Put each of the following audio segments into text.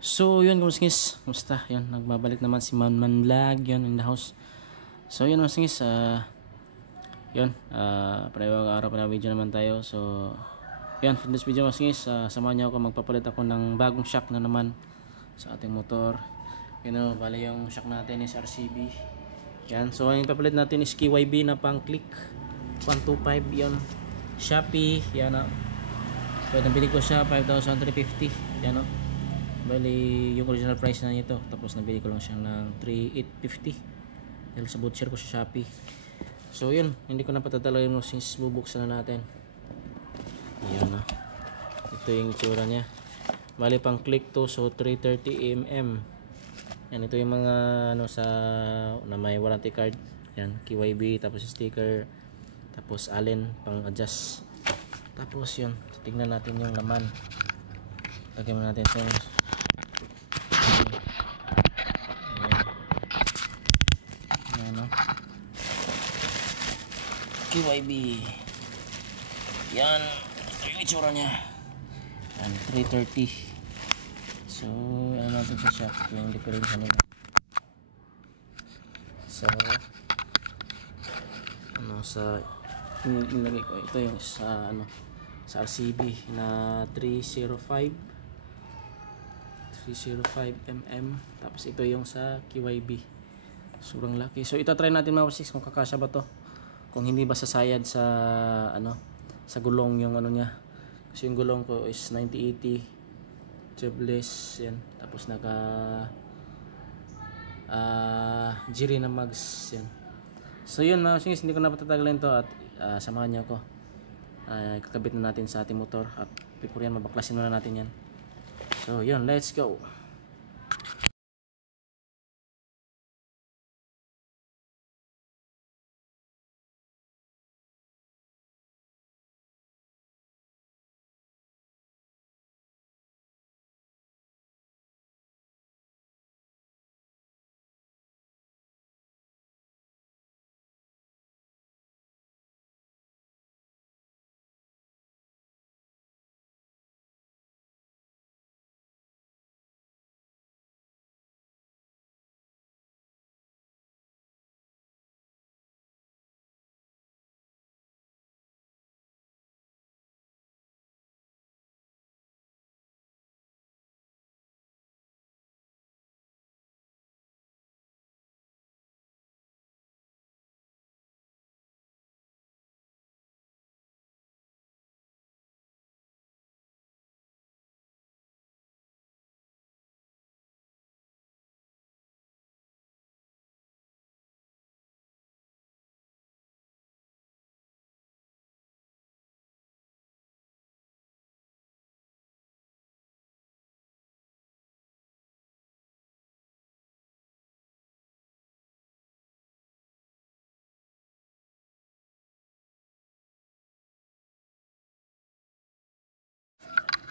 So yun mga singis, kumusta? Yun, nagbabalik naman si Manlag yun in the house. So yun mga singis, yun, parehong araw pa na video naman tayo. So yun, for this video mga singis, samahan niyo ako, magpapalit ako ng bagong shock na naman sa ating motor. Yun, bali yung shock natin is RCB. Yan, so ang ipapalit natin is KYB na pang click 125 yun, Shopee. Yan o, so nabili ko siya 5,350. Yan o, bali yung original price na nito, tapos nabili ko lang siya ng 3,850 dahil sa butcher ko sa Shopee. So yun, hindi ko na patatalagay mo since bubuksan na natin. Yan o, ito yung itsura nya, bali pang click to, so 330mm. Yan, ito yung mga ano sa na may warranty card. Yan, KYB, tapos sticker, tapos allen pang adjust. Tapos yun, tignan natin yung laman. Lagyan mo natin ito. Yan o, KYB. Yan, ito yung itsura nya. Yan, 330. So, ano natin sa shop, yung diferensya nila. So, ano sa nilagay ko, ito yung sa ano, sa RCB na 305mm, tapos ito yung sa KYB. Sobrang laki. So, itatry natin mga pasik kung kakasya ba to. Kung hindi ba sasayad sa ano, sa gulong yung ano niya. Kasi yung gulong ko is 9080 tubeless yan, tapos naka Giri na mags yan. So yun mga singis, hindi ko na patatagalin to at samahan niyo ako, kakabit na natin sa ating motor at before yan mabaklasin muna natin yan. So yun, let's go.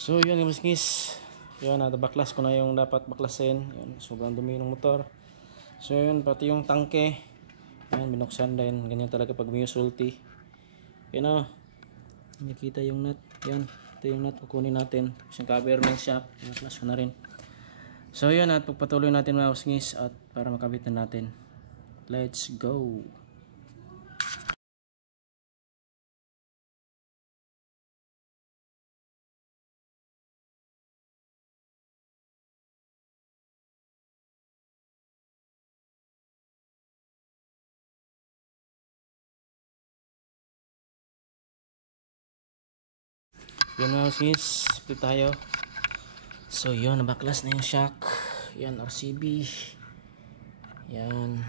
So yun mga singis, yun, baklas ko na yung dapat baklasin. Yun, sobrang dumi ng motor. So yun, pati yung tangke, yan, binuksan din. Ganyan talaga pag may sulti. Yun o, nakikita yung nut. Yan, ito yung nut, kukunin natin. Tapos yung cover ng shock, baklas ko na rin. So yun, at pagpatuloy natin mga singis at para makabit na natin. Let's go. Yun mga sis, split tayo. So yun, nabaklas na yung shock. Yan, RCB. Yan,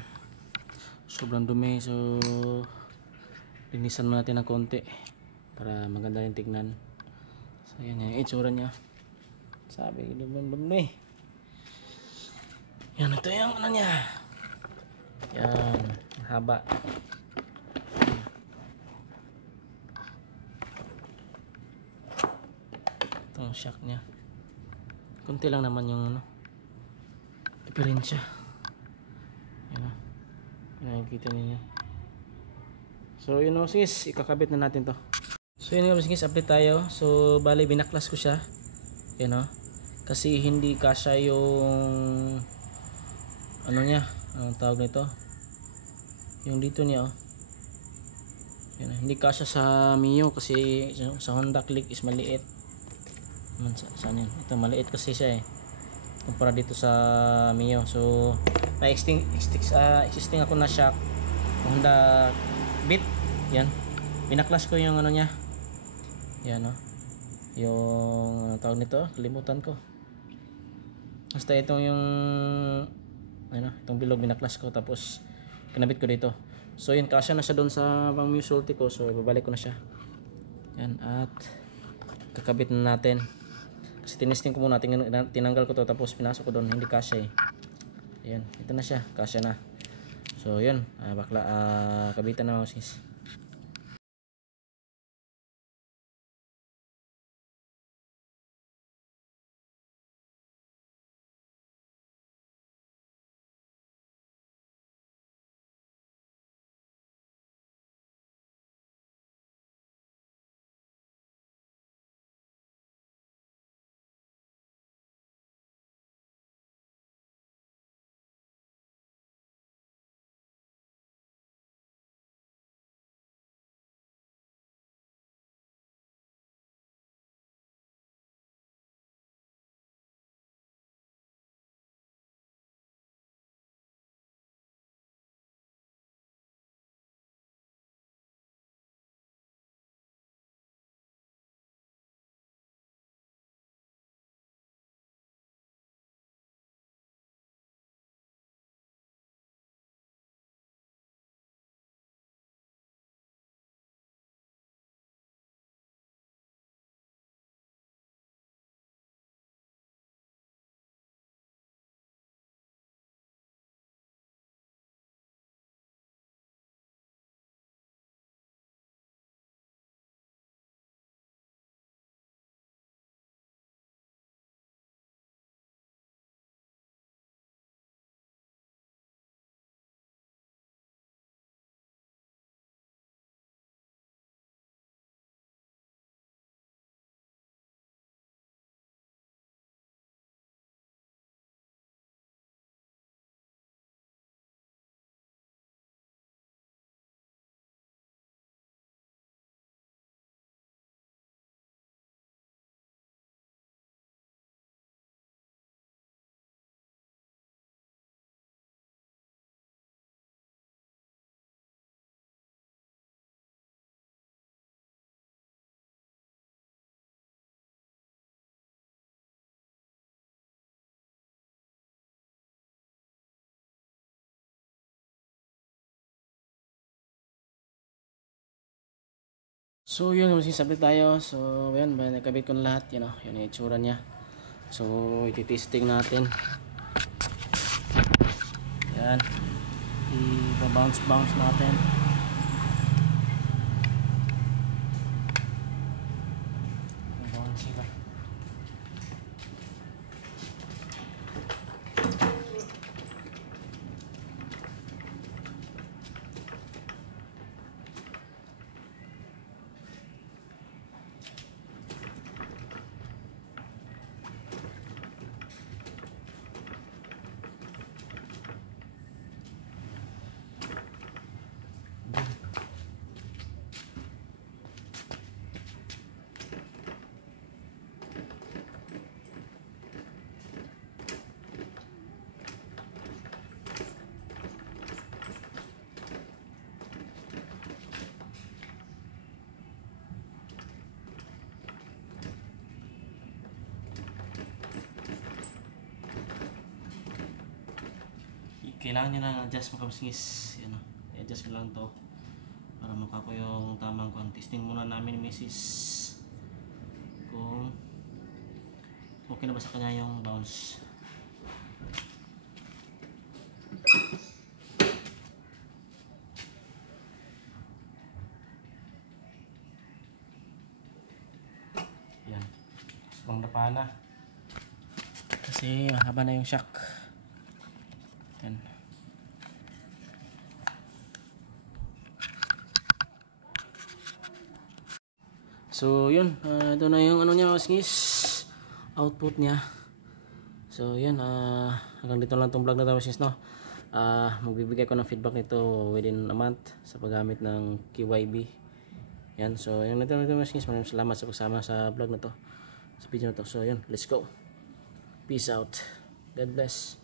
sobrang dumi. So linisan mo natin ng konti para maganda yung tignan. So yan yung itsura nya. Sabi, dumi. Yan, ito yung ano nya. Yan, haba. Ang shock niya, kunti lang naman yung ano, diferensya. Yan o, nakikita ninyo. So yun o sis, ikakabit na natin to. So yun o sis, update tayo. So bali binaklas ko siya. Yan o, kasi hindi kasya yung ano niya, anong tawag nito, yung dito niya oh. Yan, hindi kasya sa Mio kasi sa Honda Click is maliit. Saan yun? Ito maliit kasi siya eh kumpara dito sa Mio. So may existing ako na shock Honda Beat. Yan, binaklas ko yung ano niya, yan oh, yung ano tawag nito, kalimutan ko, basta itong yung ano, itong bilog binaklas ko tapos kinabit ko dito. So yun, kasya na siya doon sa pang Mio Sulti ko, so ibabalik ko na siya. Yan, at kakabit na natin kasi tinesting ko muna, tinanggal ko to tapos pinasok ko doon, hindi kasya eh. Ayan, ito na siya, kasya na. So yun, kabitan na mga sis. So yun, magsisabit tayo. So yan, nakabit ko na lahat. Yan o, yan yung itsura niya. So ititesting natin. Yan, i-bounce natin. Bounce ba? Kailangan nyo na adjust mga kabisngis. Yan, i-adjust ko lang to para mukha ko yung tamang kwan. Testing muna namin ni Mrs. kung okay na ba sa kanya yung bounce. Yan, subang dapa na kasi mahaba na yung shock. Yan. So yun, ito na yung ano niya, kabisngis, output niya. So yun, hanggang dito lang tong vlog na to sis, no. Magbibigay ko ng feedback nito within a month sa paggamit ng KYB. Yan, so yun ito sis, maraming salamat sa pagsama sa vlog na to, sa video na to. So yun, let's go, peace out, God bless.